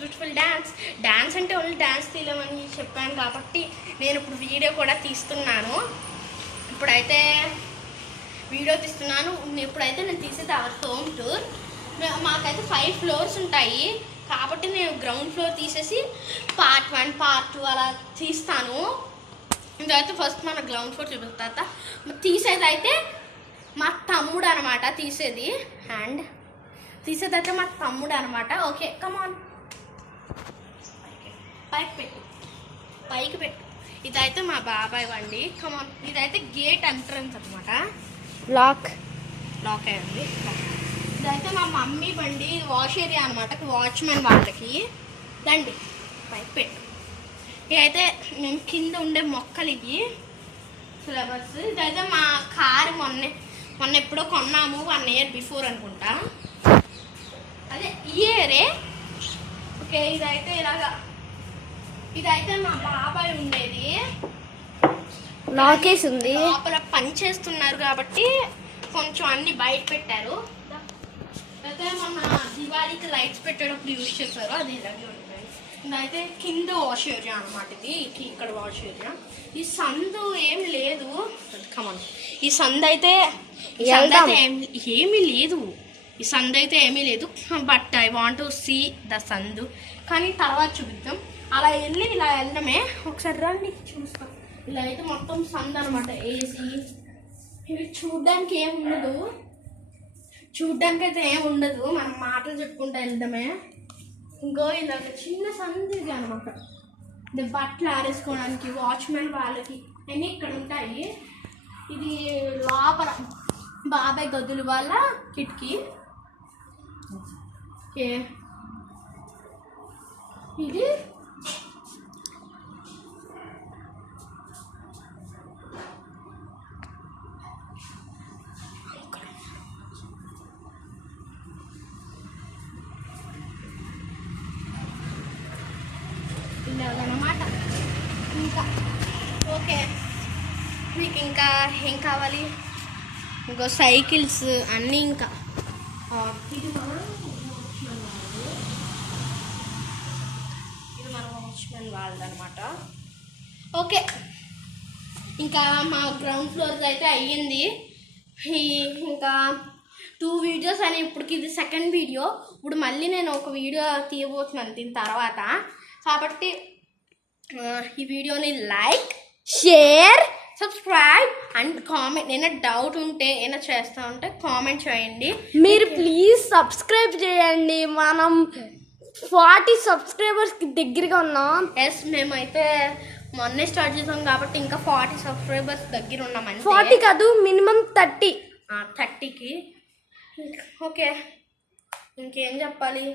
Beautiful dance అంటే only dance తీయలేమని చెప్పాను కాబట్టి నేను ఇప్పుడు వీడియో కూడా తీస్తున్నాను. ఇప్పుడైతే నేను తీసేది అవర్ హోమ్ టూర్. మాకైతే 5 floors ఉంటాయి కాబట్టి నేను గ్రౌండ్ ఫ్లోర్ తీసేసి part 1 part 2 అలా తీస్తాను. ఇదైతే ఫస్ట్ మన గ్రౌండ్ ఫ్లోర్ చూపిస్తా. తీసేది అయితే మా తమ్ముడు అనమాట. తీసేదైతే మా తమ్ముడు అనమాట. ఓకే కమాన్, పైకి పెట్టు. ఇదైతే మా బాబాయ్ వండి. కమాన్, ఇదైతే గేట్ ఎంట్రన్స్ అనమాట. లాక్ అయ్యింది. ఇదైతే మా మమ్మీ బండి, వాష్ ఏరియా అనమాట, వాచ్మెన్ వాళ్ళకి. దండి పైకి పెట్టు. ఇదైతే మేము కింద ఉండే మొక్కలు, ఇవి ఫ్లవర్స్. ఇదైతే మా కారు మొన్న ఎప్పుడో కొన్నాము, 1 year బిఫోర్ అనుకుంటా. అదే ఇయరే. ఓకే, ఇదైతే మా బాబాయ్ ఉండేది. లాకేసి ఉంది. లోపల పని చేస్తున్నారు కాబట్టి కొంచెం అన్ని బయట పెట్టారు. అయితే మొన్న దివాళీకి లైట్స్ పెట్టేటప్పుడు యూజ్ చేస్తారు, అది ఇలాగే ఉంటాయి. ఇదైతే కింద వాష్ ఏరియా అనమాట. ఇక్కడ వాష్ ఏరియా. ఈ సందు ఏం లేదు. కమన్, ఈ సందు అయితే ఏమీ లేదు. But I want to see the సందు. కానీ తర్వాత చూపిద్దాం. అలా ఇలా వెళ్ళడమే. ఒకసారి రండి చూస్తాం. ఇలా అయితే మొత్తం సందు అనమాట. ఏసీ. ఇవి చూడ్డానికి అయితే ఏం ఉండదు. మనం మాటలు చెప్పుకుంటూ వెళ్దామే. ఇంకో ఇలా చిన్న సందు ఇది అనమాట. బట్టలు ఆరేసుకోవడానికి, వాచ్మెన్ వాళ్ళకి అన్నీ ఇక్కడ ఉంటాయి. ఇది లోపల బాబాయ్ గదులు వాళ్ళ కిటికీ. ఓకే, ఇది ఇలాగనమాట. ఇంకా ఓకే, మీకు ఇంకా ఏం కావాలి? ఇంకో సైకిల్స్ అన్నీ. ఇంకా ఇది మన వాచ్మెన్ వాళ్ళదనమాట. ఓకే, ఇంకా మా గ్రౌండ్ ఫ్లోర్ అయితే అయ్యింది. ఇంకా 2 videos అని. ఇప్పటికి ఇది 2nd వీడియో. ఇప్పుడు మళ్ళీ నేను ఒక వీడియో తీయబోతున్నాను దీని తర్వాత. కాబట్టి ఈ వీడియోని like, share, subscribe and comment. ఏమైనా డౌట్ ఉంటే ఏమైనా చేస్తా ఉంటే కామెంట్ చేయండి. మీరు ప్లీజ్ సబ్స్క్రైబ్ చేయండి. మనం 40 subscribersకి దగ్గరగా ఉన్నాం. ఎస్, మేమైతే మొన్నే స్టార్ట్ చేసాం కాబట్టి ఇంకా 40 subscribers దగ్గర ఉన్నామండి. 40 కాదు, మినిమం 30కి. ఓకే, ఇంకేం చెప్పాలి?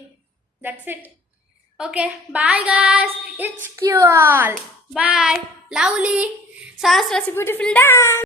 That's it. Okay, bye guys. It's cool. Bye. Lovely, Saraswati beautiful dance.